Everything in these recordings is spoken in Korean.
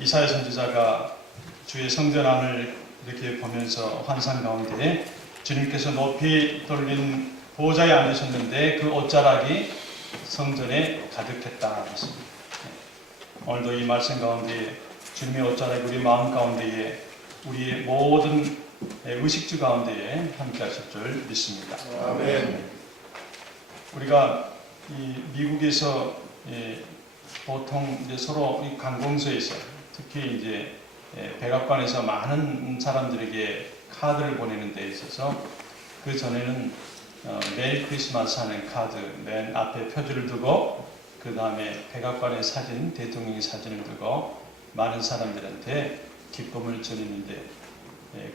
이사야 선지자가 주의 성전안을 이렇게 보면서 환상 가운데 주님께서 높이 돌린 보좌에 앉으셨는데 그 옷자락이 성전에 가득했다 했습니다. 오늘도 이 말씀 가운데 주님의 옷자락이 우리 마음 가운데에 우리의 모든 의식주 가운데에 함께 하실 줄 믿습니다. 아멘. 우리가 이 미국에서 보통 이제 서로 이 관공서에서 특히 이제 백악관에서 많은 사람들에게 카드를 보내는 데 있어서 그 전에는 메리 크리스마스 하는 카드 맨 앞에 표지를 두고 그 다음에 백악관의 사진, 대통령의 사진을 두고 많은 사람들한테 기쁨을 전했는데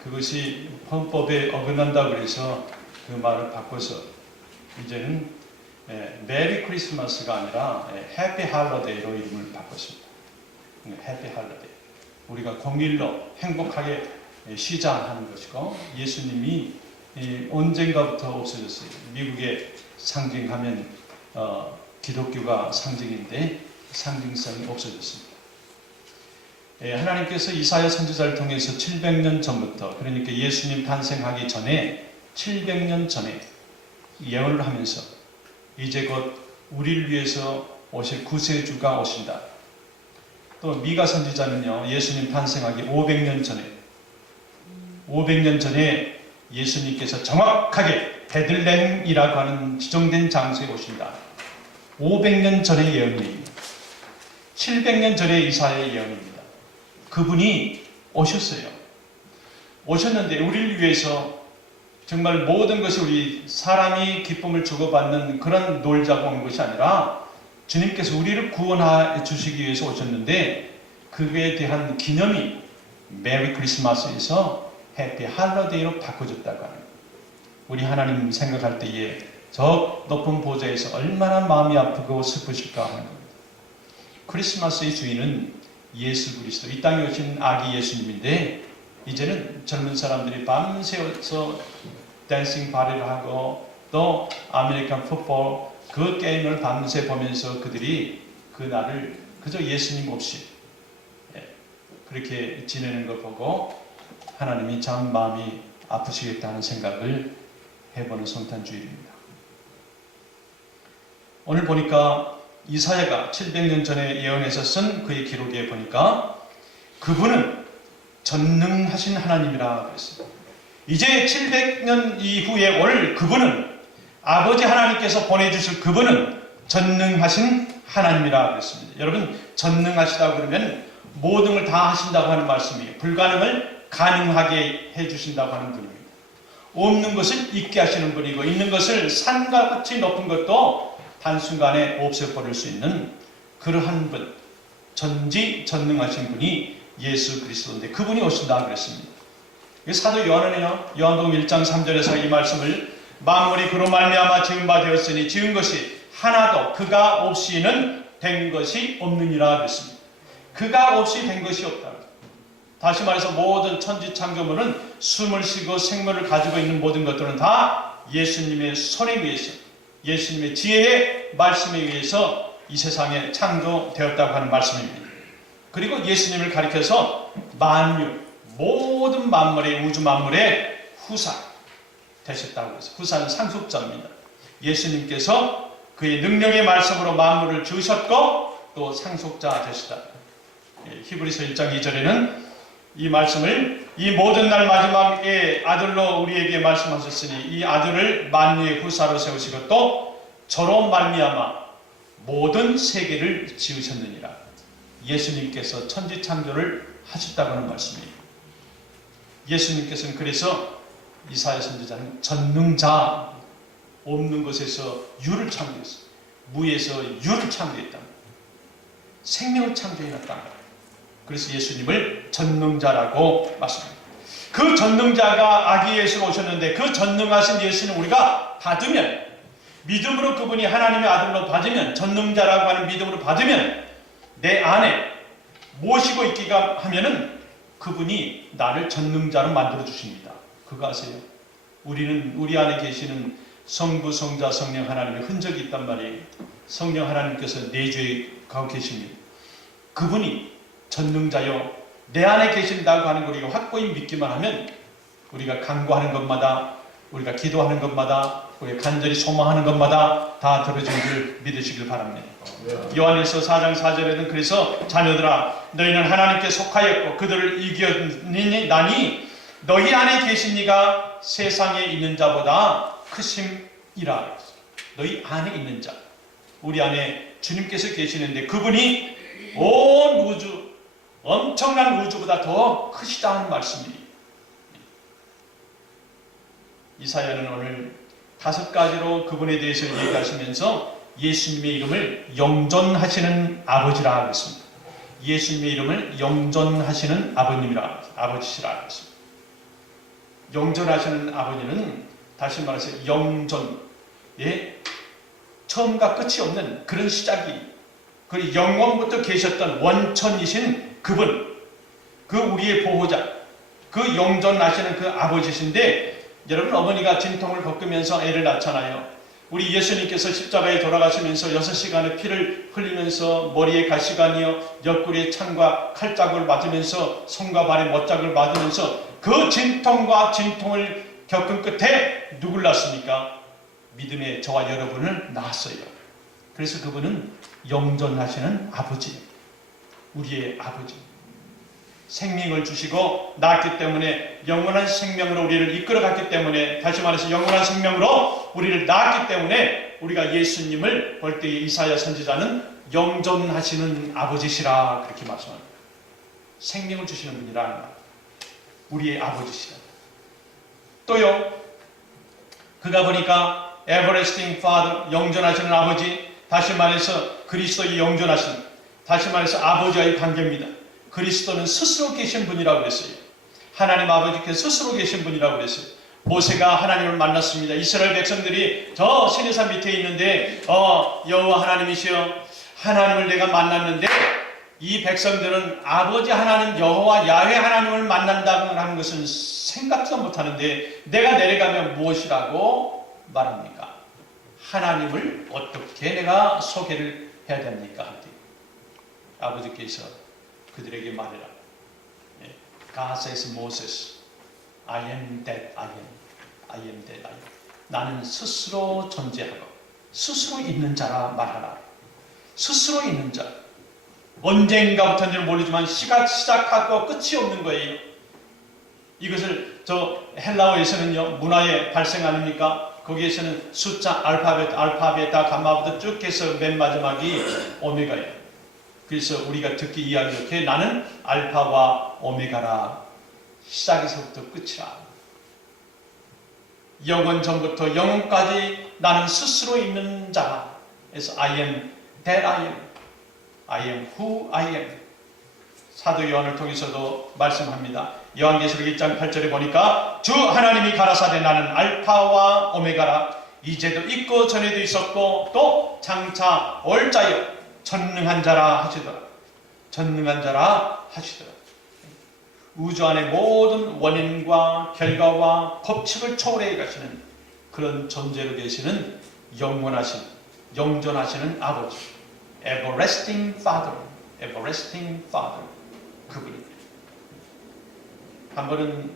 그것이 헌법에 어긋난다고 해서 그 말을 바꿔서 이제는 메리 크리스마스가 아니라 해피 할러데이로 이름을 바꿨습니다. 해피 할러데이. 우리가 공일로 행복하게 쉬자 하는 것이고 예수님이 언젠가부터 없어졌어요. 미국의 상징하면 기독교가 상징인데 상징성이 없어졌습니다. 하나님께서 이사야 선지자를 통해서 700년 전부터 그러니까 예수님 탄생하기 전에 700년 전에 예언을 하면서 이제 곧 우리를 위해서 오실 구세주가 오신다. 또 미가 선지자는요 예수님 탄생하기 500년 전에 예수님께서 정확하게 베들레헴이라고 하는 지정된 장소에 오신다. 500년 전의 예언입니다. 700년 전의 이사야의 예언입니다. 그분이 오셨어요. 오셨는데 우리를 위해서 정말 모든 것이 우리 사람이 기쁨을 주고받는 그런 놀자고 온 것이 아니라 주님께서 우리를 구원해 주시기 위해서 오셨는데 그에 대한 기념이 메리 크리스마스에서 해피 할러데이로 바꿔줬다고 하는 거예요. 우리 하나님 생각할 때에 저 높은 보좌에서 얼마나 마음이 아프고 슬프실까 하는 겁니다. 크리스마스의 주인은 예수 그리스도, 이 땅에 오신 아기 예수님인데 이제는 젊은 사람들이 밤새워서 댄싱 바리를 하고 또 아메리칸 풋볼 그 게임을 밤새 보면서 그들이 그 날을 그저 예수님 없이 그렇게 지내는 걸 보고 하나님이 참 마음이 아프시겠다는 생각을 해보는 성탄주일입니다. 오늘 보니까 이사야가 700년 전에 예언해서 쓴 그의 기록에 보니까 그분은 전능하신 하나님이라 그랬습니다. 이제 700년 이후에 올 그분은 아버지 하나님께서 보내주실 그분은 전능하신 하나님이라 그랬습니다. 여러분 전능하시다고 그러면 모든 걸 다 하신다고 하는 말씀이에요. 불가능을 가능하게 해주신다고 하는 분입니다. 없는 것을 있게 하시는 분이고 있는 것을 산과 같이 높은 것도 단순간에 없애버릴 수 있는 그러한 분, 전지전능하신 분이 예수 그리스도인데 그분이 오신다 그랬습니다. 사도 요한은요 요한복음 1장 3절에서 이 말씀을 만물이 그로 말미암아 지은 바 되었으니 지은 것이 하나도 그가 없이는 된 것이 없느니라 그랬습니다. 그가 없이 된 것이 없다. 다시 말해서 모든 천지창조물은 숨을 쉬고 생물을 가지고 있는 모든 것들은 다 예수님의 손에 의해서 예수님의 지혜의 말씀에 의해서 이 세상에 창조되었다고 하는 말씀입니다. 그리고 예수님을 가리켜서 만유, 모든 만물의 우주 만물의 후사 되셨다고 해서 후사는 상속자입니다. 예수님께서 그의 능력의 말씀으로 만물을 지으셨고 또 상속자 되시다. 히브리서 1장 2절에는 이 말씀을 이 모든 날 마지막에 아들로 우리에게 말씀하셨으니 이 아들을 만유의 후사로 세우시고 또 저로 말미암아 모든 세계를 지으셨느니라. 예수님께서 천지창조를 하셨다고 하는 말씀이에요. 예수님께서는 그래서 이사야 선지자는 전능자, 없는 것에서 유를 창조했어요. 무에서 유를 창조했다. 생명을 창조해놨다. 그래서 예수님을 전능자라고 말씀합니다. 그 전능자가 아기 예수가 오셨는데 그 전능하신 예수는 우리가 받으면 믿음으로 그분이 하나님의 아들로 받으면 전능자라고 하는 믿음으로 받으면 내 안에 모시고 있기가 하면은 그분이 나를 전능자로 만들어 주십니다. 그거 아세요? 우리는 우리 안에 계시는 성부, 성자, 성령 하나님의 흔적이 있단 말이에요. 성령 하나님께서 내주에 가고 계십니다. 그분이 전능자요 내 안에 계신다고 하는 걸 우리가 확고히 믿기만 하면 우리가 간구하는 것마다, 우리가 기도하는 것마다, 우리가 간절히 소망하는 것마다 다 들어진 줄 믿으시길 바랍니다. 요한일서 4장 4절에는 그래서 자녀들아 너희는 하나님께 속하였고 그들을 이겼나니 너희 안에 계신 이가 세상에 있는 자보다 크심이라. 너희 안에 있는 자, 우리 안에 주님께서 계시는데 그분이 온 우주, 엄청난 우주보다 더 크시다는 말씀입니다. 이사야는 오늘 5가지로 그분에 대해서 얘기하시면서 예수님의 이름을 영존하시는 아버지라 했습니다. 예수님의 이름을 영존하시는 아버지시라 했습니다. 영존하시는 아버지는 다시 말해서 영존의 처음과 끝이 없는 그런 시작이, 그 영원부터 계셨던 원천이신 그분, 그 우리의 보호자, 그 영존하시는 그 아버지신데, 여러분 어머니가 진통을 겪으면서 애를 낳잖아요. 우리 예수님께서 십자가에 돌아가시면서 6시간의 피를 흘리면서 머리에 가시관이요 옆구리에 창과 칼자국을 맞으면서 손과 발에 못자국을 맞으면서 그 진통과 진통을 겪은 끝에 누굴 낳습니까? 믿음의 저와 여러분을 낳았어요. 그래서 그분은 영존하시는 아버지, 우리의 아버지. 생명을 주시고 낳았기 때문에, 영원한 생명으로 우리를 이끌어갔기 때문에, 다시 말해서 영원한 생명으로 우리를 낳았기 때문에 우리가 예수님을 볼 때에 이사야 선지자는 영존하시는 아버지시라 그렇게 말씀합니다. 생명을 주시는 분이라는 말, 우리의 아버지시라. 또요, 그가 보니까 everlasting Father, 영존하시는 아버지, 다시 말해서 그리스도의 영존하신, 다시 말해서 아버지와의 관계입니다. 그리스도는 스스로 계신 분이라고 그랬어요. 하나님 아버지께서 스스로 계신 분이라고 그랬어요. 모세가 하나님을 만났습니다. 이스라엘 백성들이 저 시내산 밑에 있는데 여호와 하나님이시여, 하나님을 내가 만났는데 이 백성들은 아버지 하나님 여호와 야훼 하나님을 만난다고 하는 것은 생각도 못하는데 내가 내려가면 무엇이라고 말합니까? 하나님을 어떻게 내가 소개를 해야 됩니까? 할 때 아버지께서 그들에게 말해라. God says Moses, I am that I am. I am that I am. 나는 스스로 존재하고 스스로 있는 자라 말하라. 스스로 있는 자. 언젠가부터인지는 모르지만 시작하고 끝이 없는 거예요. 이것을 저 헬라어에서는요, 문화의 발생 아닙니까? 거기에서는 숫자 알파벳 다 감마부터 쭉 해서 맨 마지막이 오메가예요. 그래서 우리가 듣기 이야기렇게 나는 알파와 오메가라, 시작에서부터 끝이라. 영원 전부터 영원까지 나는 스스로 있는 자. 그래서 I am that I am. I am who I am. 사도 요한을 통해서도 말씀합니다. 요한계시록 1장 8절에 보니까 주 하나님이 가라사대 나는 알파와 오메가라. 이제도 있고 전에도 있었고 또 장차 올 자여 전능한 자라 하시더라. 전능한 자라 하시더라. 우주 안의 모든 원인과 결과와 법칙을 초월해 가시는 그런 존재로 계시는 영원하신, 영존하시는 아버지, everlasting Father, everlasting Father, 그분입니다. 한 번은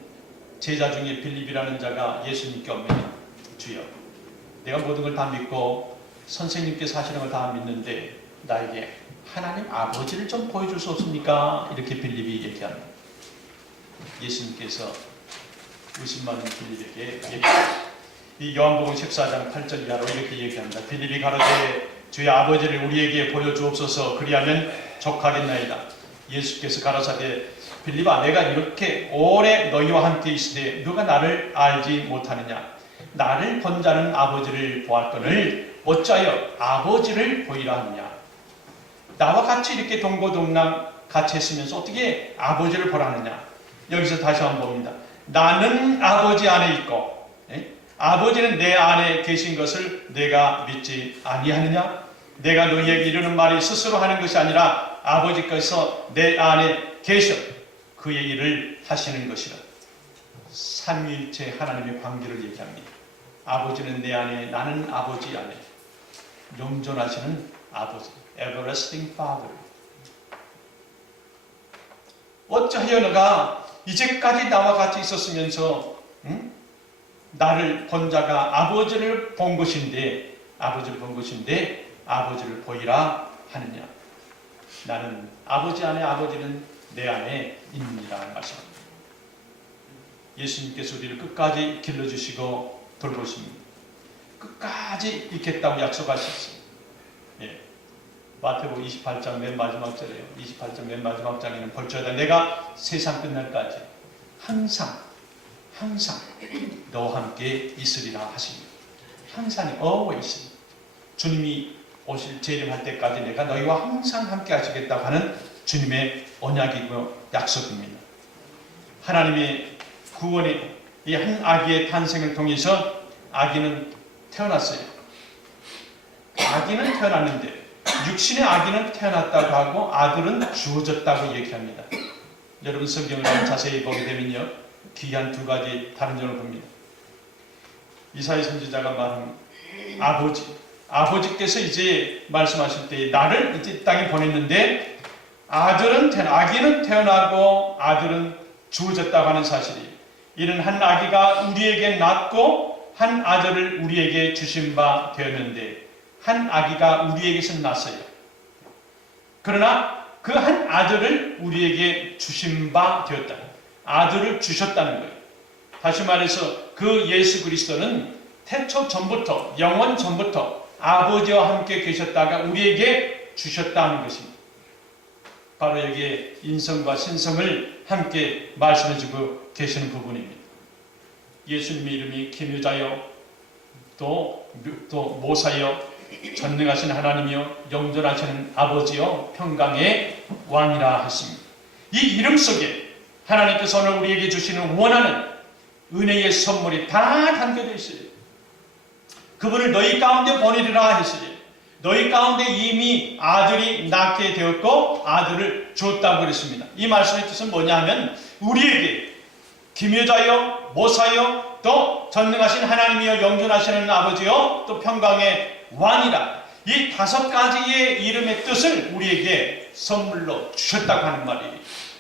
제자 중에 빌립이라는 자가 예수님께 옵니다. 주여, 내가 모든 걸 다 믿고 선생님께서 하시는 걸 다 믿는데 나에게 하나님 아버지를 좀 보여줄 수 없습니까? 이렇게 빌립이 얘기합니다. 예수님께서 의심많은 빌립에게 얘기합니다. 이 요한복음 14장 8절 이하로 이렇게 얘기합니다. 빌립이 가로되 주의 아버지를 우리에게 보여주옵소서, 그리하면 족하겠나이다. 예수께서 가라사대 빌립아, 내가 이렇게 오래 너희와 함께 있으되 누가 나를 알지 못하느냐? 나를 본 자는 아버지를 보았거늘 어찌하여 아버지를 보이라 하느냐? 나와 같이 이렇게 동고동락 같이 했으면서 어떻게 아버지를 보라느냐? 여기서 다시 한번 봅니다. 나는 아버지 안에 있고 아버지는 내 안에 계신 것을 내가 믿지 아니하느냐? 내가 너희에게 이르는 말이 스스로 하는 것이 아니라 아버지께서 내 안에 계셔 그의 일을 하시는 것이라. 삼위일체 하나님의 관계를 얘기합니다. 아버지는 내 안에, 나는 아버지 안에. 영존하시는 아버지, everlasting Father. 어찌하여 너가 이제까지 나와 같이 있었으면서 나를 본 자가 아버지를 본 것인데 아버지를 보이라 하느냐. 나는 아버지 안에 아버지는 내 안에 있느니라 말씀합니다. 예수님께서 우리를 끝까지 길러주시고 돌보십니다. 끝까지 있겠다고 약속하셨어요. 예. 마태복음 28장 맨 마지막 절이에요. 28장 맨 마지막 장에는 볼지어다 내가 세상 끝날까지 항상 너와 함께 있으리라 하십니다. 항상 always 주님이 오실 재림할 때까지 내가 너희와 항상 함께 하시겠다고 하는 주님의 언약이고 약속입니다. 하나님의 구원의 이 한 아기의 탄생을 통해서 아기는 태어났어요. 아기는 태어났는데 육신의 아기는 태어났다고 하고 아들은 주어졌다고 얘기합니다. 여러분 성경을 자세히 보게 되면요, 귀한 두 가지 다른 점을 봅니다. 이사야 선지자가 말한 아버지께서 이제 말씀하실 때 나를 이제 땅에 보냈는데 아기는 태어나고 아들은 주어졌다고 하는 사실이, 이는 한 아기가 우리에게 낳고 한 아들을 우리에게 주신 바 되었는데 한 아기가 우리에게서 났어요. 그러나 그 한 아들을 우리에게 주신 바 되었다. 아들을 주셨다는 거예요. 다시 말해서 그 예수 그리스도는 태초 전부터, 영원 전부터 아버지와 함께 계셨다가 우리에게 주셨다는 것입니다. 바로 여기에 인성과 신성을 함께 말씀해주고 계시는 부분입니다. 예수님의 이름이 기묘자여, 또 모사여, 전능하신 하나님이여, 영존하시는 아버지여, 평강의 왕이라 했습니다. 이 이름 속에 하나님께서 오늘 우리에게 주시는 원하는 은혜의 선물이 다 담겨져 있어요. 그분을 너희 가운데 보내리라 했으니 너희 가운데 이미 아들이 낳게 되었고 아들을 줬다고 그랬습니다. 이 말씀의 뜻은 뭐냐 하면 우리에게 기묘자여, 모사여, 또 전능하신 하나님이여, 영존하시는 아버지여, 또 평강의 왕이라, 이 다섯 가지의 이름의 뜻을 우리에게 선물로 주셨다고 하는 말이에요.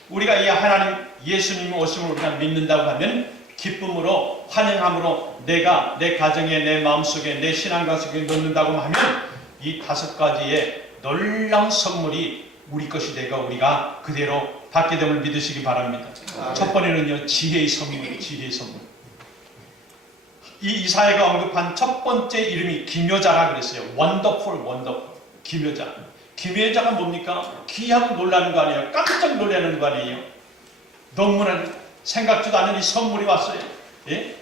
우리가 이 하나님 예수님의 오심을 우리가 믿는다고 하면 기쁨으로, 환영함으로 내가 내 가정에, 내 마음속에, 내 신앙과 속에 넣는다고 하면 이 다섯 가지의 놀라운 선물이 우리 것이 되고 우리가 그대로 받게 됨을 믿으시기 바랍니다. 첫 번째는요, 지혜의 선물, 지혜의 선물. 이 이사야가 언급한 첫 번째 이름이 기묘자라 그랬어요. 원더풀, 기묘자. 기묘자가 뭡니까? 귀하고 놀라는 거 아니에요? 깜짝 놀라는 거 아니에요? 너무나 생각지도 않은 이 선물이 왔어요. 예?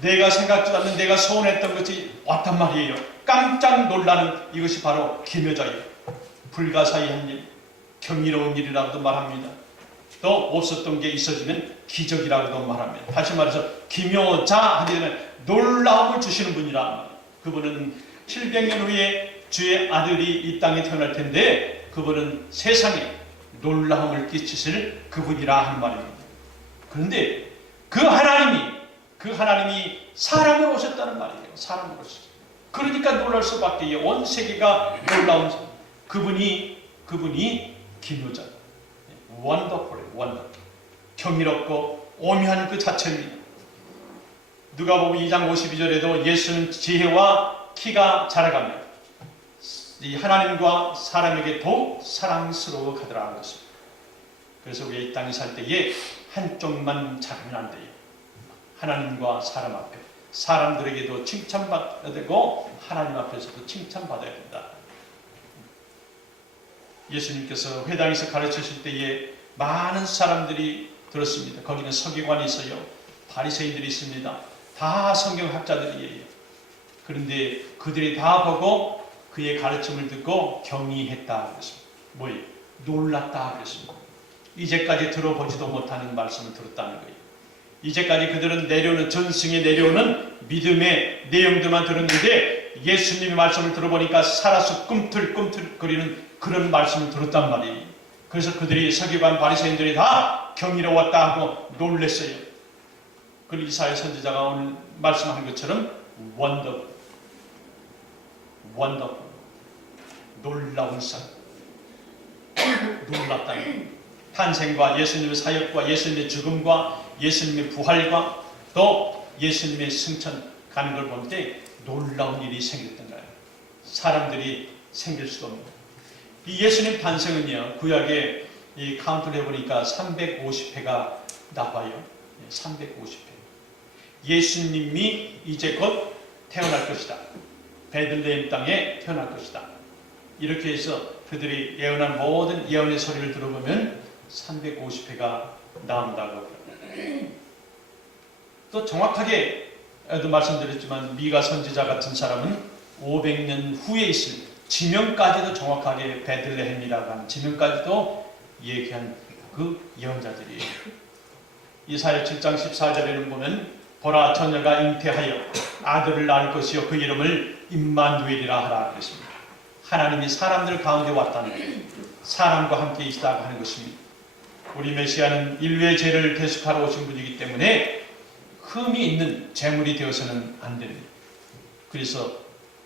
내가 생각지도 않는, 내가 소원했던 것이 왔단 말이에요. 깜짝 놀라는 이것이 바로 기묘자예요. 불가사의한 일, 경이로운 일이라고도 말합니다. 또 없었던 게 있어지면 기적이라고도 말합니다. 다시 말해서 기묘자 하게 되면 놀라움을 주시는 분이라. 그분은 700년 후에 주의 아들이 이 땅에 태어날 텐데 그분은 세상에 놀라움을 끼치실 그분이라 한 말입니다. 그런데 그 하나님이 사람으로 오셨다는 말이에요. 사람으로 오셨어요. 그러니까 놀랄 수밖에. 온 세계가 놀라운 그분이 기묘자, 원더풀, 경이롭고 오묘한 그 자체입니다. 누가복음 2장 52절에도 예수는 지혜와 키가 자라가며 이 하나님과 사람에게 더욱 사랑스러워 가더라 하는 것입니다. 그래서 우리 이 땅에 살 때에 한쪽만 자라면 안 돼요. 하나님과 사람 앞에, 사람들에게도 칭찬받아야 되고 하나님 앞에서도 칭찬받아야 된다. 예수님께서 회당에서 가르치실 때에 많은 사람들이 들었습니다. 거기는 서기관이 있어요. 바리새인들이 있습니다. 다 성경학자들이에요. 그런데 그들이 다 보고 그의 가르침을 듣고 경이했다 그랬습니다. 뭐예요? 놀랐다 그랬습니다. 이제까지 들어보지도 못하는 말씀을 들었다는 거예요. 이제까지 그들은 전승에 내려오는 믿음의 내용들만 들었는데 예수님의 말씀을 들어보니까 살아서 꿈틀꿈틀거리는 그런 말씀을 들었단 말이에요. 그래서 그들이 서기관 바리새인들이 다 경이로웠다 하고 놀랬어요. 그리고 이사야 선지자가 오늘 말씀한 것처럼 원더풀, 놀라운 사, 놀랐다는 거예요. 탄생과 예수님의 사역과 예수님의 죽음과 예수님의 부활과 또 예수님의 승천 가는 걸 볼 때 놀라운 일이 생겼던 거예요. 사람들이 생길 수가 없는 거예요. 이 예수님 탄생은요, 구약에 이 카운트를 해보니까 350회가 나와요. 350회. 예수님이 이제 곧 태어날 것이다. 베들레헴 땅에 태어날 것이다. 이렇게 해서 그들이 예언한 모든 예언의 소리를 들어보면 350회가 나온다고. 또 정확하게도 말씀드렸지만 미가 선지자 같은 사람은 500년 후에 있을 지명까지도 정확하게 베들레헴이라고 하는 지명까지도 얘기한 그 예언자들이에요. 이사야 7장 14절에는 보면 보라 처녀가 잉태하여 아들을 낳을 것이요 그 이름을 임마누엘이라 하라 그랬습니다. 하나님이 사람들 가운데 왔다는 거예요. 사람과 함께 있다고 하는 것입니다. 우리 메시아는 인류의 죄를 대속하러 오신 분이기 때문에 흠이 있는 제물이 되어서는 안 됩니다. 그래서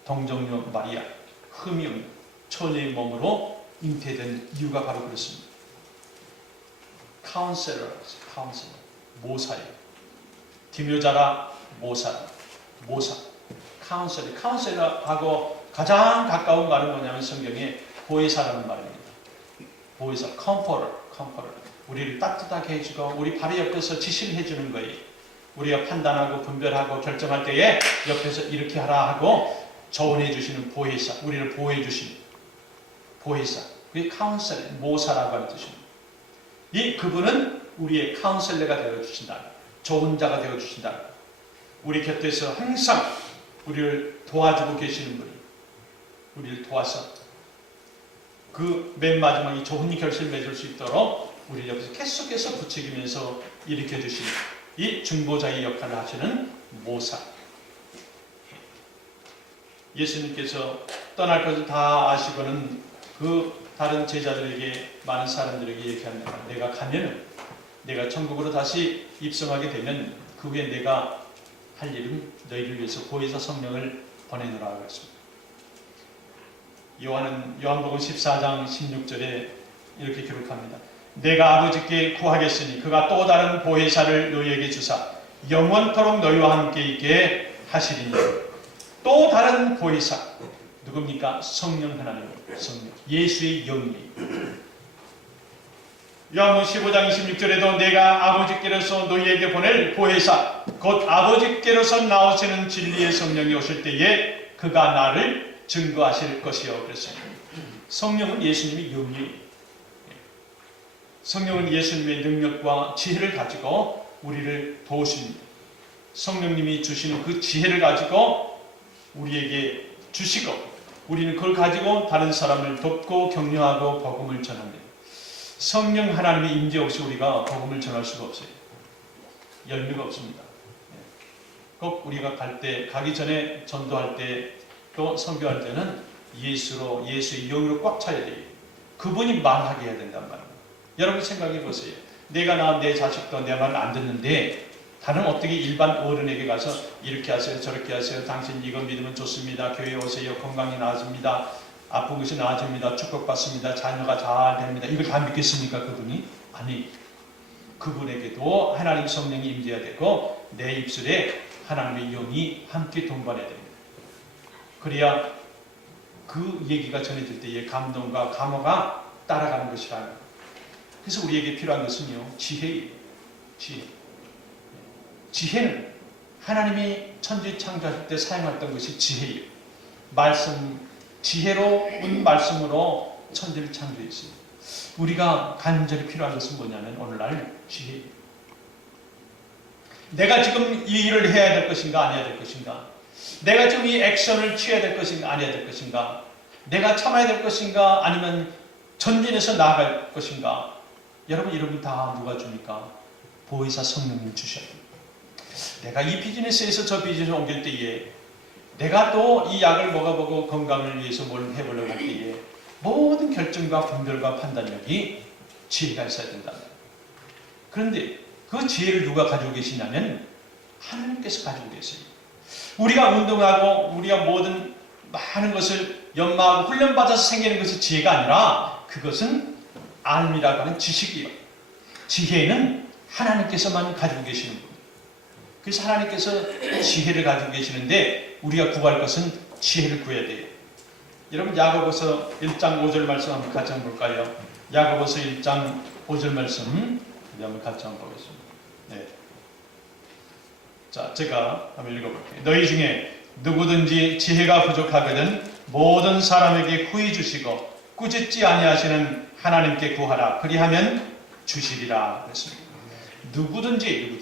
동정녀 마리아 흠이 없는 처녀의 몸으로 잉태된 이유가 바로 그렇습니다. 카운셀러, 모사예요. 기묘자라 모사라, 모사, 카운셀러하고 가장 가까운 말은 뭐냐면 성경에 보혜사라는 말입니다. 보혜사, 컴포터. 우리를 따뜻하게 해주고 우리 바로 옆에서 지시를 해주는 거예요. 우리가 판단하고 분별하고 결정할 때에 옆에서 이렇게 하라 하고 조언해 주시는 보혜사, 우리를 보호해 주시는 보혜사. 그게 카운셀러, 모사라고 하는 뜻입니다. 이 그분은 우리의 카운셀러가 되어주신다. 좋은 자가 되어주신다. 우리 곁에서 항상 우리를 도와주고 계시는 분이 우리를 도와서 그 맨 마지막에 좋은 결실을 맺을 수 있도록 우리 옆에서 계속해서 부추기면서 일으켜 주시는 이 중보자의 역할을 하시는 모사. 예수님께서 떠날 것을 다 아시고는 그 다른 제자들에게 많은 사람들에게 얘기합니다. 내가 가면은 내가 천국으로 다시 입성하게 되면 그 후에 내가 할 일은 너희를 위해서 보혜사 성령을 보내노라고 했습니다. 요한복음 14장 16절에 이렇게 기록합니다. 내가 아버지께 구하겠으니 그가 또 다른 보혜사를 너희에게 주사 영원토록 너희와 함께 있게 하시리니. 또 다른 보혜사 누굽니까? 성령 하나님, 성령, 예수의 영이에요. 요한복음 15장 26절에도 내가 아버지께로서 너희에게 보낼 보혜사 곧 아버지께로서 나오시는 진리의 성령이 오실 때에 그가 나를 증거하실 것이요 그랬습니다. 성령은 예수님의 영이에요. 성령은 예수님의 능력과 지혜를 가지고 우리를 도우십니다. 성령님이 주시는 그 지혜를 가지고 우리에게 주시고 우리는 그걸 가지고 다른 사람을 돕고 격려하고 복음을 전합니다. 성령 하나님의 임재 없이 우리가 복음을 전할 수가 없어요. 열매가 없습니다. 꼭 우리가 가기 전에 전도할 때 또 선교할 때는 예수의 영으로 꽉 차야 돼요. 그분이 말하게 해야 된단 말이에요. 여러분 생각해 보세요. 내가 내 자식도 내 말을 안 듣는데 다른 어떻게 일반 어른에게 가서 이렇게 하세요 저렇게 하세요 당신 이거 믿으면 좋습니다. 교회 오세요. 건강이 나아집니다. 아픈 것이 나아집니다. 축복받습니다. 자녀가 잘 됩니다. 이걸 다 믿겠습니까? 그분이? 아니, 그분에게도 하나님 성령이 임재해야 되고 내 입술에 하나님의 영이 함께 동반해야 됩니다. 그래야 그 얘기가 전해질 때의 감동과 감호가 따라가는 것이라. 그래서 우리에게 필요한 것은요, 지혜예요. 지혜는 하나님이 천지 창조하실 때 사용했던 것이 지혜예요. 지혜로운 말씀으로 천지를 창조했어요. 우리가 간절히 필요한 것은 뭐냐면 오늘날 지혜예요. 내가 지금 이 일을 해야 될 것인가 안 해야 될 것인가? 내가 지금 이 액션을 취해야 될 것인가 안 해야 될 것인가? 내가 참아야 될 것인가 아니면 전진해서 나아갈 것인가? 여러분 이런 다 누가 줍니까? 보혜사 성령님 주셔야 됩니다. 내가 이 비즈니스에서 저 비즈니스를 옮길 때에 내가 또 이 약을 먹어보고 건강을 위해서 뭘 해보려고 할 때에 모든 결정과 분별과 판단력이 지혜가 있어야 된다. 그런데 그 지혜를 누가 가지고 계시냐면 하나님께서 가지고 계세요. 우리가 운동하고 우리가 모든 많은 것을 연마하고 훈련받아서 생기는 것이 지혜가 아니라 그것은 알미라고 하는 지식이요. 지혜는 하나님께서만 가지고 계시는 분. 그래서 하나님께서 지혜를 가지고 계시는데 우리가 구할 것은 지혜를 구해야 돼요. 여러분 야고보서 1장 5절 말씀 한번 같이 한번 볼까요? 야고보서 1장 5절 말씀 한번 같이 한번 보겠습니다. 네. 자, 제가 한번 읽어볼게요. 너희 중에 누구든지 지혜가 부족하거든 모든 사람에게 후히 주시고 꾸짖지 아니하시는 하나님께 구하라. 그리하면 주시리라. 그랬습니다. 누구든지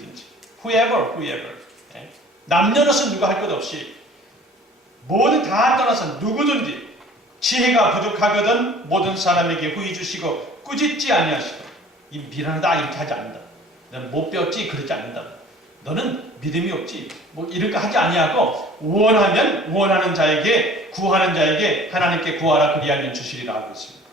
whoever 네. 남녀노소 누가 할 것 없이 모두 다 떠나서 누구든지 지혜가 부족하거든 모든 사람에게 후히 주시고 꾸짖지 아니하시고 이 미련하다 이렇게 하지 않는다. 너는 못 배웠지 그러지 않는다. 너는 믿음이 없지 뭐 이렇게 하지 아니하고 원하면 원하는 자에게 구하는 자에게 하나님께 구하라. 그리하면 주시리라 하고 있습니다.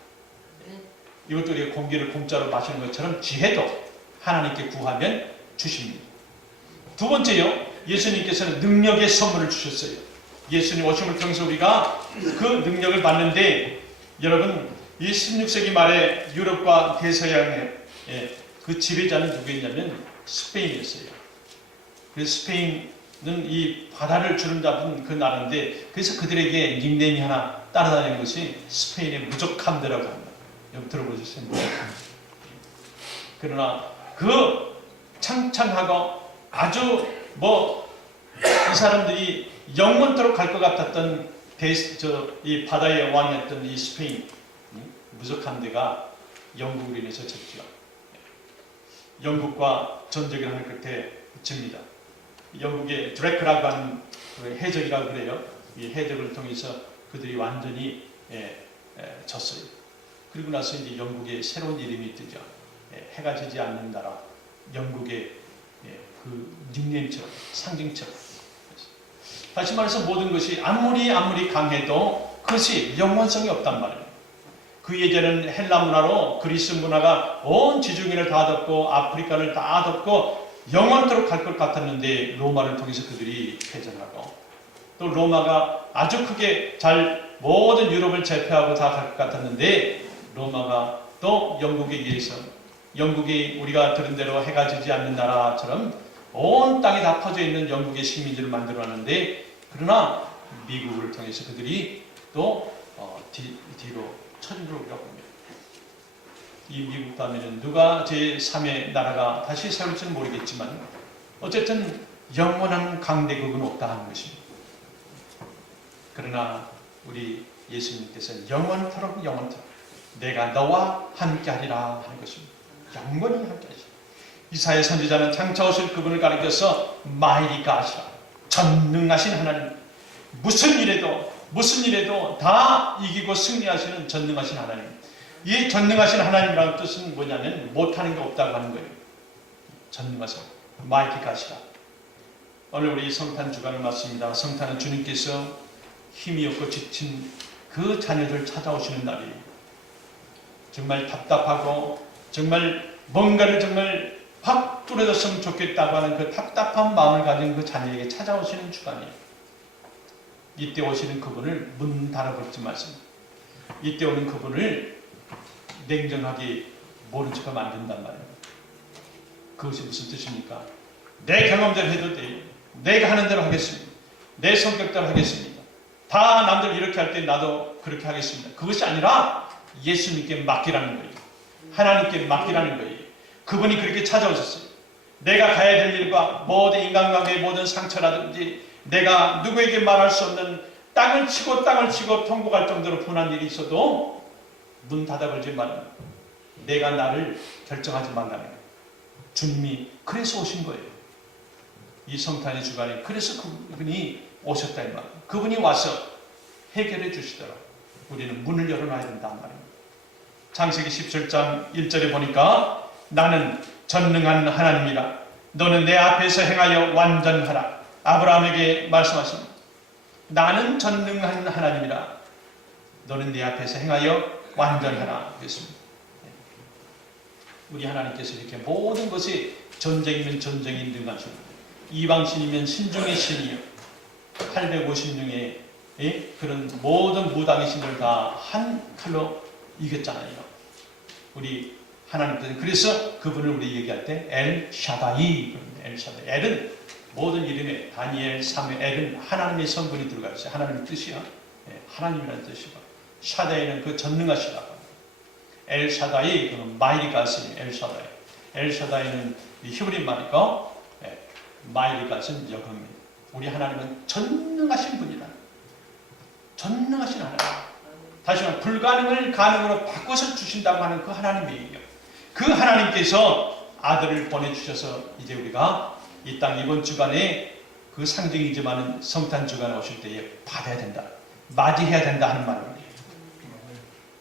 이것도 우리가 공기를 공짜로 마시는 것처럼 지혜도 하나님께 구하면 주십니다. 두 번째요, 예수님께서는 능력의 선물을 주셨어요. 예수님 오심을 통해서 우리가 그 능력을 받는데, 여러분 이 16세기 말에 유럽과 대서양의 그 지배자는 누구였냐면 스페인이었어요. 그래서 스페인은 이 바다를 주름잡은 그 나라인데, 그래서 그들에게 닉네임이 하나 따라다니는 것이 스페인의 무적함대라고 합니다. 여러분 들어보셨어요? 그러나 그 창창하고 아주 이 사람들이 영원토록 갈 것 같았던 이 바다의 왕이었던 이 스페인 무적함대가 영국으로 인해서 졌죠. 영국과 전쟁을 하는 끝에 집니다. 영국의 드래크라고 하는 해적이라고 그래요. 이 해적을 통해서 그들이 완전히 졌어요. 그리고 나서 이제 영국의 새로운 이름이 뜨죠. 해가 지지 않는 나라. 영국의 그 닉네임처럼, 상징처럼. 다시 말해서 모든 것이 아무리 강해도 그것이 영원성이 없단 말이에요. 그 예전에는 헬라 문화로 그리스 문화가 온 지중해를 다 덮고 아프리카를 다 덮고 영원토록 갈 것 같았는데, 로마를 통해서 그들이 패전하고, 또 로마가 아주 크게 모든 유럽을 제패하고 다 갈 것 같았는데, 로마가 또 영국에 의해서, 영국이 우리가 들은 대로 해가 지지 않는 나라처럼 온 땅에 다 퍼져 있는 영국의 식민지를 만들어놨는데, 그러나 미국을 통해서 그들이 또 뒤로 천주로라고 합니다. 이 미국 다음에는 누가 제3의 나라가 다시 세울지는 모르겠지만 어쨌든 영원한 강대국은 없다 하는 것입니다. 그러나 우리 예수님께서는 영원토록 내가 너와 함께하리라 하는 것입니다. 영원히 함께하시라. 이사야 선지자는 장차 오실 그분을 가리켜서 마이리 가시라, 전능하신 하나님, 무슨 일에도 다 이기고 승리하시는 전능하신 하나님. 이 전능하신 하나님이라는 뜻은 뭐냐면 못하는 게 없다고 하는 거예요. 전능하신 마이리 가시라. 오늘 우리 성탄 주간을 맞습니다. 성탄은 주님께서 힘이 없고 지친 그 자녀들 찾아오시는 날이에요. 정말 답답하고 정말 뭔가를 정말 확 뚫어졌으면 좋겠다고 하는 그 답답한 마음을 가진 그 자녀에게 찾아오시는 주간이에요. 이때 오시는 그분을 문 닫아버리지 마십니다. 이때 오는 그분을 냉정하게 모른 척하면 안 된단 말이에요. 그것이 무슨 뜻입니까? 내 경험대로 해도 돼요. 내가 하는 대로 하겠습니다. 내 성격대로 하겠습니다. 다 남들 이렇게 할 때 나도 그렇게 하겠습니다. 그것이 아니라 예수님께 맡기라는 거예요. 하나님께 맡기라는 거예요. 그분이 그렇게 찾아오셨어요. 내가 가야 될 일과 모든 인간관계의 모든 상처라든지 내가 누구에게 말할 수 없는 땅을 치고 통곡할 정도로 분한 일이 있어도 문 닫아버리지 말라. 내가 나를 결정하지 말라는 거예요. 주님이 그래서 오신 거예요. 이 성탄의 주간에 그래서 그분이 오셨다 이 말이에요. 그분이 와서 해결해 주시더라. 우리는 문을 열어놔야 된단 말입니다. 창세기 17장 1절에 보니까 나는 전능한 하나님이라. 너는 내 앞에서 행하여 완전하라. 아브라함에게 말씀하십니다. 나는 전능한 하나님이라. 너는 내 앞에서 행하여 완전하라. 그랬습니다. 우리 하나님께서 이렇게 모든 것이 전쟁이면 전쟁이 능하시고 이방신이면 신중의 신이요 850명의 그런 모든 무당의 신들 다 한 칼로 이겼잖아요. 우리 하나님께서 그래서 그분을 우리 얘기할 때 엘 샤다이, 엘 샤다이. 엘은 모든 이름에 다니엘, 사무엘, 엘은 하나님의 성분이 들어가 있어요. 하나님의 뜻이야. 하나님이라는 뜻이고 샤다이는 그 전능하시다. 엘 샤다이, 그는 마이리 가스니 엘 샤다이. 엘 샤다이는 히브리 말이고 마이리 가스는 여호와입니다. 우리 하나님은 전능하신 분이다. 전능하신 하나님. 다시 말해 불가능을 가능으로 바꿔서 주신다고 하는 그 하나님의 얘기예요. 그 하나님께서 아들을 보내주셔서 이제 우리가 이 땅 이번 주간에 그 상징이지만 성탄 주간에 오실 때에 받아야 된다. 맞이해야 된다 하는 말입니다.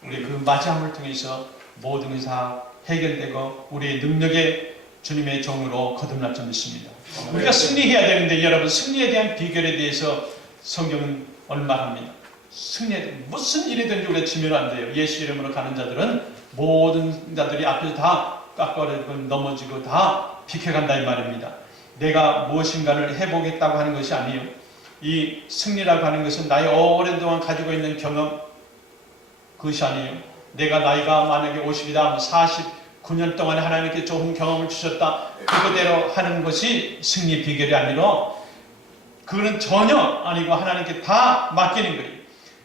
우리 그 맞이함을 통해서 모든 것이 다 해결되고 우리의 능력에 주님의 종으로 거듭날 줄 믿습니다. 우리가 승리해야 되는데 여러분 승리에 대한 비결에 대해서 성경은 얼마합니다. 승리에 무슨 일이든지 우리가 지면 안 돼요. 예수 이름으로 가는 자들은 모든 자들이 앞에서 다 깎아내리고 넘어지고 다 비켜간다 이 말입니다. 내가 무엇인가를 해보겠다고 하는 것이 아니에요. 이 승리라고 하는 것은 나의 오랜 동안 가지고 있는 경험 그것이 아니에요. 내가 나이가 만약에 50이다 49년 동안에 하나님께 좋은 경험을 주셨다 그거대로 하는 것이 승리의 비결이 아니라 그거는 전혀 아니고 하나님께 다 맡기는 거예요.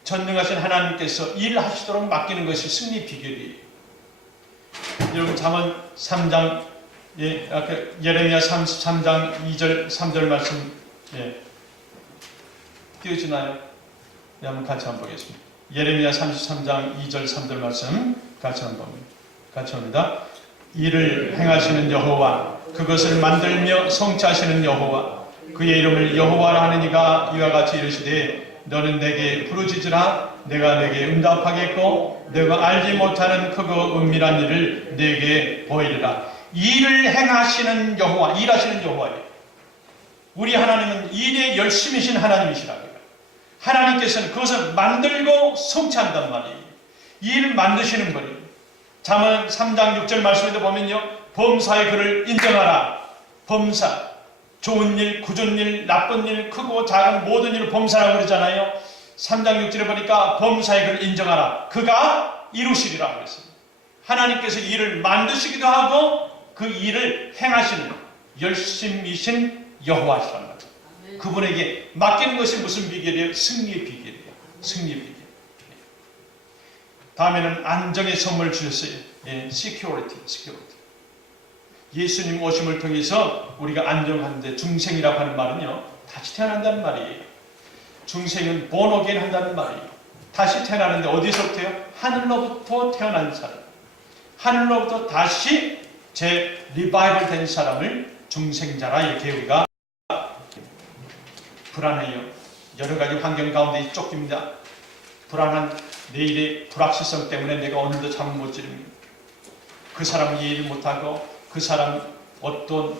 전능하신 하나님께서 일하시도록 맡기는 것이 승리 비결이에요. 여러분 잠언 3장 예레미야 33장 2절 3절 말씀 띄워지나요? 한번 같이 한번 보겠습니다. 예레미야 33장 2절 3절 말씀 같이 한번 봅니다. 이를 행하시는 여호와 그것을 만들며 성취하시는 여호와 그의 이름을 여호와라 하는 이가 이와 같이 이르시되 너는 내게 부르짖으라 내가 내게 응답하겠고 내가 알지 못하는 크고 은밀한 일을 내게 보이리라. 일을 행하시는 여호와, 일하시는 여호와예요. 우리 하나님은 일에 열심이신 하나님이시라고요. 하나님께서는 그것을 만들고 성취한단 말이에요. 일 만드시는 분이에요. 잠언 3장 6절 말씀에도 보면요. 범사의 그를 인정하라. 범사, 좋은 일, 굳은 일, 나쁜 일, 크고 작은 모든 일을 범사라고 그러잖아요. 3장 6절에 보니까 범사의 그를 인정하라. 그가 이루시리라 그랬습니다. 하나님께서 일을 만드시기도 하고 그 일을 행하시는 열심이신 여호와시란 말이에요. 그분에게 맡기는 것이 무슨 비결이에요? 승리의 비결이에요. 승리의 비결. 다음에는 안정의 선물을 주셨어요. security. 예수님 오심을 통해서 우리가 안정하는데 중생이라고 하는 말은요. 다시 태어난다는 말이에요. 중생은 born again 한다는 말이에요. 다시 태어나는데 어디서부터요? 하늘로부터 태어난 사람. 하늘로부터 다시 리바이벌 된 사람을 중생자라 이렇게 우리가 불안해요. 여러 가지 환경 가운데 쫓깁니다. 불안한 내일의 불확실성 때문에 내가 오늘도 잠을 못 자릅니다. 그 사람을 이해를 못하고 그 사람 어떤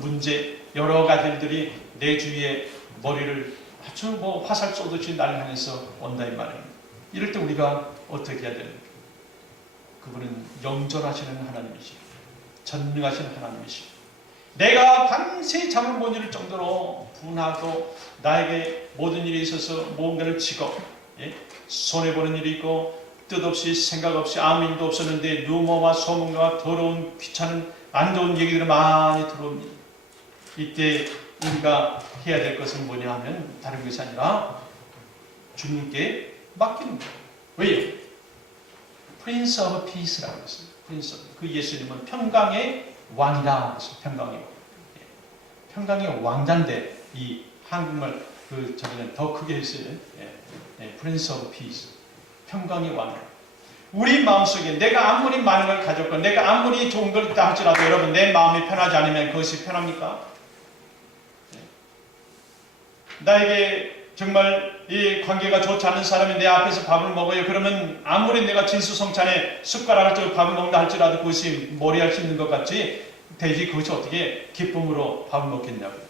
문제 여러 가지들이 내 주위에 머리를 아주 화살 쏘듯이 날 향해서 온다 이 말입니다. 이럴 때 우리가 어떻게 해야 됩니까? 그분은 영존하시는 하나님이시고 전능하신 하나님이시고 내가 밤새 잠을 못 이룰 정도로 분하고 나에게 모든 일에 있어서 무언가를 지고 손해보는 일이 있고 뜻없이 생각 없이 아무 일도 없었는데 루머와 소문과 더러운 귀찮은 안 좋은 얘기들이 많이 들어옵니다. 이때 우리가 해야 될 것은 뭐냐 하면 다른 것이 아니라 주님께 맡기는 거예요. 왜요? Prince of Peace라고 했어요. 그 예수님은 평강의 왕이라 했어요. 평강의 왕자인데 이 한국말 저기는 더 크게 했어요. Prince of Peace. 평강의 왕. 우리 마음속에 내가 아무리 많은 걸 가졌고 내가 아무리 좋은 걸 있다 할지라도 여러분 내 마음이 편하지 않으면 그것이 편합니까? 나에게 정말 이 관계가 좋지 않은 사람이 내 앞에서 밥을 먹어요. 그러면 아무리 내가 진수성찬에 숟가락을 들고 밥을 먹는다 할지라도 그것이 머리할 수 있는 것 같이 되지 그것이 어떻게 기쁨으로 밥을 먹겠냐고요.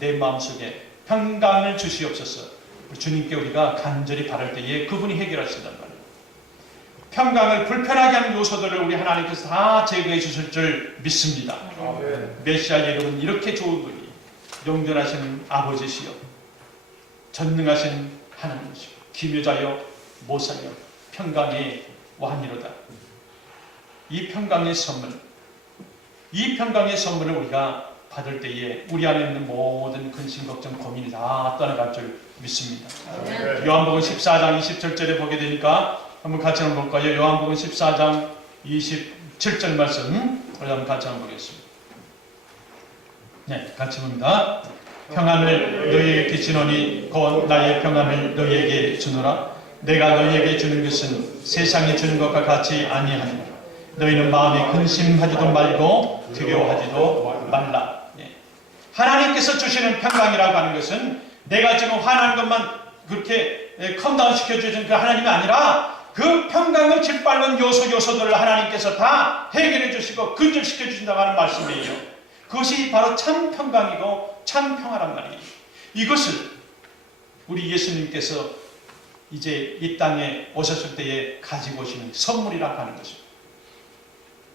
내 마음속에 평강을 주시옵소서. 주님께 우리가 간절히 바랄 때에 그분이 해결하신단 말이에요. 평강을 불편하게 하는 요소들을 우리 하나님께서 다 제거해 주실 줄 믿습니다. 메시아 여러분 이렇게 좋은 분이 영존하시는 아버지시여 전능하신 하나님이시여 기묘자여 모사여 평강의 왕이로다. 이 평강의 선물, 이 평강의 선물을 우리가 받을 때에 우리 안에 있는 모든 근심, 걱정, 고민이 다 떠나갈 줄 믿습니다. 요한복음 14장 27절에 보게 되니까 한번 같이 한번 볼까요? 요한복음 14장 27절 말씀 우리 한번 같이 한번 보겠습니다. 네, 같이 봅니다. 평안을 너희에게 끼치노니 곧 나의 평안을 너희에게 주노라. 내가 너희에게 주는 것은 세상이 주는 것과 같이 아니하니라. 너희는 마음에 근심하지도 말고 두려워하지도 말라. 예. 하나님께서 주시는 평강이라고 하는 것은 내가 지금 화난 것만 그렇게 컴다운 시켜주는 그 하나님이 아니라 그 평강을 짓밟는 요소들을 하나님께서 다 해결해 주시고 근절시켜 주신다고 하는 말씀이에요. 그것이 바로 참 평강이고 참 평화란 말이에요. 이것을 우리 예수님께서 이제 이 땅에 오셨을 때에 가지고 오시는 선물이라고 하는 것입니다.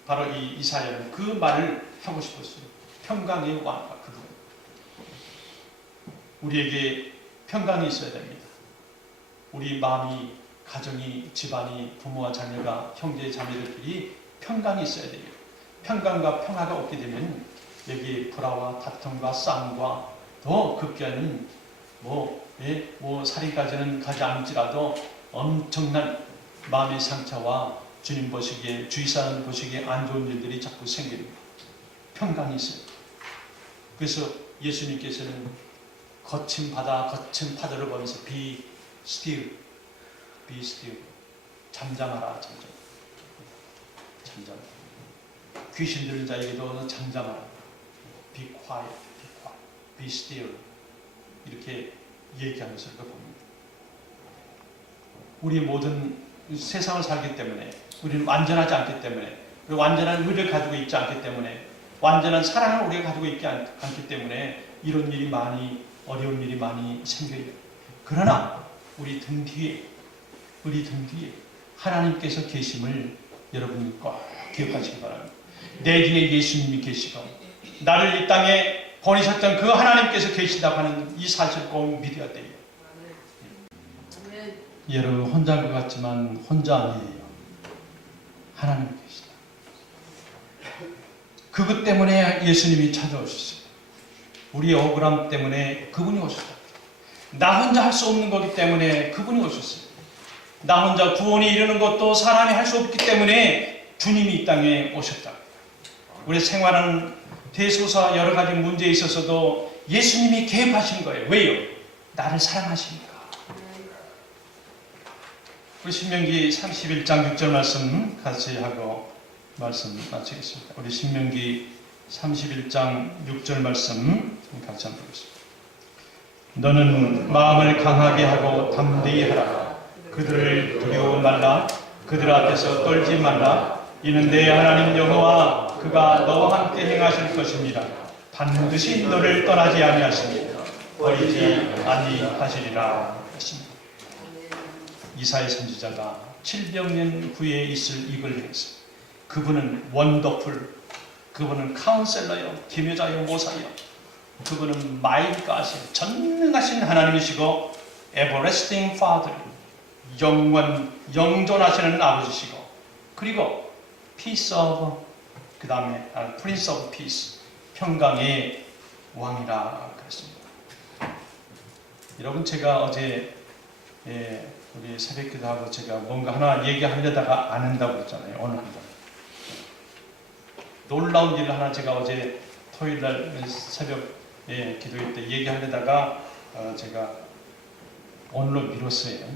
바로 이 이사야는 그 말을 하고 싶었어요. 평강의 왕과 그분. 우리에게 평강이 있어야 됩니다. 우리 마음이, 가정이, 집안이, 부모와 자녀가, 형제, 자매들끼리 평강이 있어야 돼요. 평강과 평화가 없게 되면 여기 불화와 다툼과 싸움과 더 급기야는 살인까지는 가지 않을지라도 엄청난 마음의 상처와 주님 보시기에, 주위 사람 보시기에 안 좋은 일들이 자꾸 생깁니다. 평강이 있어요. 그래서 예수님께서는 거친 바다, 거친 파도를 보면서 Be still, be still. 잠잠하라, 잠잠. 귀신 들린 자에게도 잠잠하라. Be quiet, be quiet, be still. 이렇게 얘기하면서 봅니다. 우리 모든 세상을 살기 때문에, 우리는 완전하지 않기 때문에, 그리고 완전한 의를 가지고 있지 않기 때문에, 완전한 사랑을 우리가 가지고 있지 않기 때문에 이런 일이 많이, 어려운 일이 많이 생겨요. 그러나 우리 등 뒤에 하나님께서 계심을 여러분이 꼭 기억하시기 바랍니다. 내 뒤에 예수님이 계시고 나를 이 땅에 보내셨던 그 하나님께서 계시다고 하는 이 사실을 꼭 믿어야 돼요. 여러분 혼자인 것 같지만 혼자 아니에요. 하나님이 계시다. 그것 때문에 예수님이 찾아오셨어요. 우리의 억울함 때문에 그분이 오셨다. 나 혼자 할 수 없는 거기 때문에 그분이 오셨어요. 나 혼자 구원에 이르는 것도 사람이 할 수 없기 때문에 주님이 이 땅에 오셨다. 우리 생활하는 대소사 여러 가지 문제에 있어서도 예수님이 개입하신 거예요. 왜요? 나를 사랑하시니까. 우리 신명기 31장 6절 말씀 같이 하고 말씀 마치겠습니다. 우리 신명기 31장 6절 말씀 같이 한번 보겠습니다. 너는 마음을 강하게 하고 담대히 하라. 그들을 두려워 말라. 그들 앞에서 떨지 말라. 이는 내 하나님 여호와 그가 너와 함께 행하실 것입니다. 반드시 너를 떠나지 아니하시며 버리지 아니하시리라 했습니다. 이사야 선지자가 700년 후에 있을 이걸 위해서 그분은 원더풀, 그분은 카운셀러요, 기묘자요, 모사요, 그분은 마이갓이요, 전능하신 하나님이시고 에버레스팅 파더, 영존하시는 아버지시고, 그리고 피스 오브, 그 다음에 프린스 오브 피스, 평강의 왕이라 그랬습니다. 여러분, 제가 어제 우리 새벽 기도하고 제가 뭔가 하나 얘기하려다가 안 한다고 했잖아요. 오늘 놀라운 일을 하나 제가 어제 토요일날 새벽에 기도회 때 얘기하려다가 제가 오늘로 미뤘어요.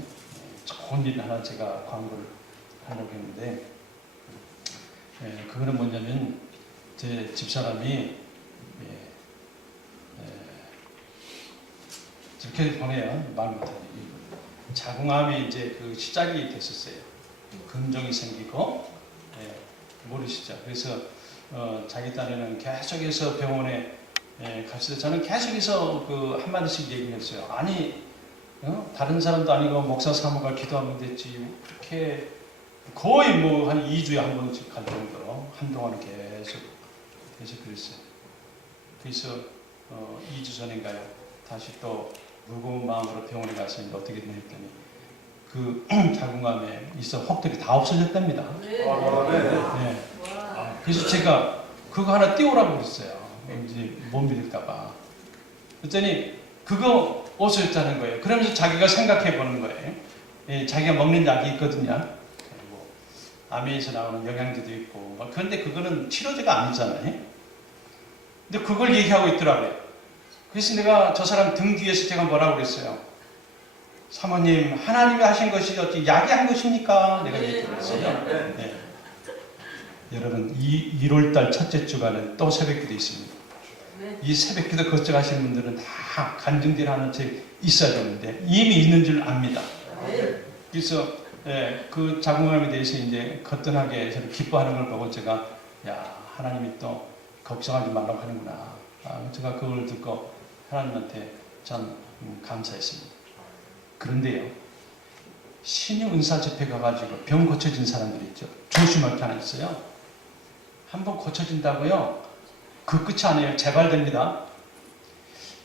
좋은 일 하나 제가 광고를 하려고 했는데 그거는 뭐냐면 제 집사람이 이렇게 보내요. 말 못하네. 자궁암이 이제 그 시작이 됐었어요. 근종이 생기고 모르시죠. 그래서 자기 딴에는 계속해서 병원에 갔을 때 저는 계속해서 그 한마디씩 얘기했어요. 아니 다른 사람도 아니고 목사 사모가 기도하면 됐지 그렇게 거의 뭐 한 2주에 한 번씩 갈 정도로 한동안 계속 그랬어요. 그래서 2주 전인가요? 다시 또 무거운 마음으로 병원에 갔으니까 어떻게 됐냐 했더니 그 자궁암에 있어 혹들이 다 없어졌답니다. 네. 그래서 제가 그거 하나 띄우라고 그랬어요. 이제 못 믿을까봐. 그랬더니 그거 없어졌다는 거예요. 그러면서 자기가 생각해 보는 거예요. 예, 자기가 먹는 약이 있거든요. 뭐 암에서 나오는 영양제도 있고. 뭐 그런데 그거는 치료제가 아니잖아요. 근데 그걸 얘기하고 있더라고요. 그래서 내가 저 사람 등 뒤에서 제가 뭐라고 그랬어요. 사모님, 하나님이 하신 것이 어찌 약이 한 것입니까? 내가 얘기를 했어요. 네. 여러분, 1월달 첫째 주간은 또 새벽기도 있습니다. 이 새벽기도 걱정하시는 분들은 다 간증들 하는 책 있어야 되는데 이미 있는 줄 압니다. 그래서 그 자궁암에 대해서 이제 거뜬하게 저를 기뻐하는 걸 보고 제가 야, 하나님이 또 걱정하지 말라고 하는구나. 제가 그걸 듣고 하나님한테 참 감사했습니다. 그런데요, 신의 은사 집회 가가지고 병 고쳐진 사람들 있죠. 조심할 게 하나 있어요. 한번 고쳐진다고요, 그 끝이 아니에요. 재발됩니다.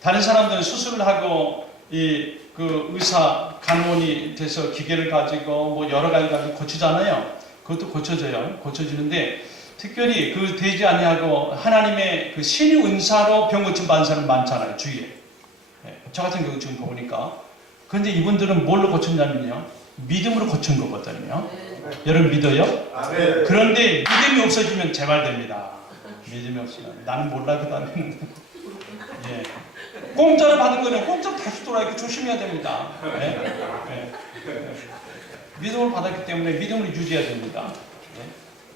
다른 사람들은 수술을 하고 그 의사 간호원이 돼서 기계를 가지고 뭐 여러 가지 가지고 고치잖아요. 그것도 고쳐져요. 고쳐지는데 특별히 그 되지 아니하고 하나님의 그 신의 은사로 병 고침 받은 사람 많잖아요. 주위에. 저 같은 경우 지금 보니까. 그런데 이분들은 뭘로 고쳤냐면요, 믿음으로 고친 거거든요. 여러분 믿어요? 그런데 믿음이 없어지면 재발됩니다. 믿음이 없으면 나는 몰라 그 다음에는 예. 공짜로 받은 거는 공짜로 다시 돌아오게 조심해야 됩니다. 믿음을 받았기 때문에 믿음을 유지해야 됩니다.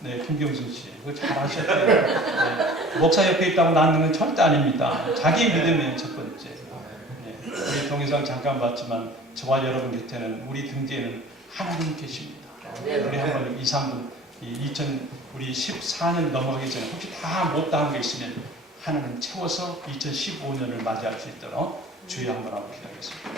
네, 김경순 씨, 그거 잘 하셔야 돼요. 목사 옆에 있다고 낳는 건 절대 아닙니다. 자기 믿음이에요, 첫 번째. 우리 동영상 잠깐 봤지만 저와 여러분 곁에는, 우리 등 뒤에는 하나님 계십니다. 우리 한번 2, 3분, 우리 14년 넘어가기 전에 혹시 다 못다한 게 있으면 하나님 채워서 2015년을 맞이할 수 있도록 주의 한번 하고 기도하겠습니다.